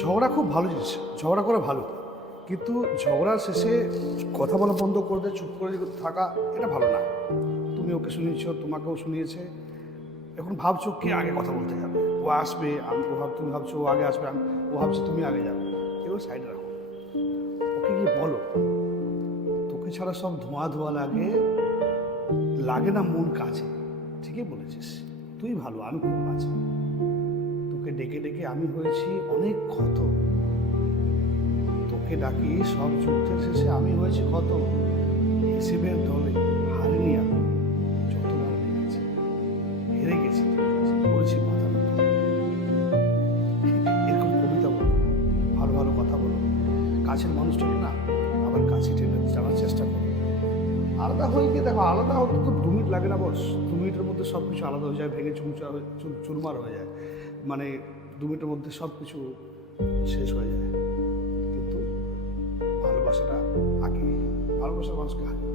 ঝগড়া খুব ভালো জিনিস, ঝগড়া করা ভালো, কিন্তু ঝগড়ার শেষে কথা বলা বন্ধ করে দিয়ে চুপ করে থাকা এটা ভালো না। তুমি ওকে শুনিয়েছ, তোমাকেও শুনিয়েছে, এখন ভাবছো কে আগে কথা বলতে যাবে, ও আসবে, তুমি ভাবছো ও আগে আসবে, ও ভাবছে তুমি আগে যাবে, এবার সাইডে রাখো, ওকে গিয়ে বলো তোকে ছাড়া সব ধোঁয়া ধোঁয়া লাগে, লাগে না মন কাছে। ঠিকই বলেছিস, তুই ভালো, আমি খুব কাছে, তোকে ডেকে ডেকে আমি হয়েছি অনেক ক্ষত, তোকে ডাকি সব যুদ্ধের শেষে আমি হয়েছি ক্ষত, হিসেবের দলে হারিনি আমি, যতবার ডেকেছি হেরে গেছি, বলছি মাথা মতো। এরকম কবিতা বলো, ভালো ভালো কথা বলো, কাছের মানুষটাকে না আবার কাছে টেনে জানার চেষ্টা করো। আলাদা হয়ে গিয়ে দেখো, আলাদা হতে তো 2 মিনিট লাগে না বস, 2 মিনিটের মধ্যে সব কিছু আলাদা হয়ে যায়, ভেঙে চুরমার হয়ে যায়, মানে 2 মিনিটের মধ্যে সব কিছু শেষ হয়ে যায়। কিন্তু ভালোবাসাটা আগে, ভালোবাসার মানুষকে হারিয়ে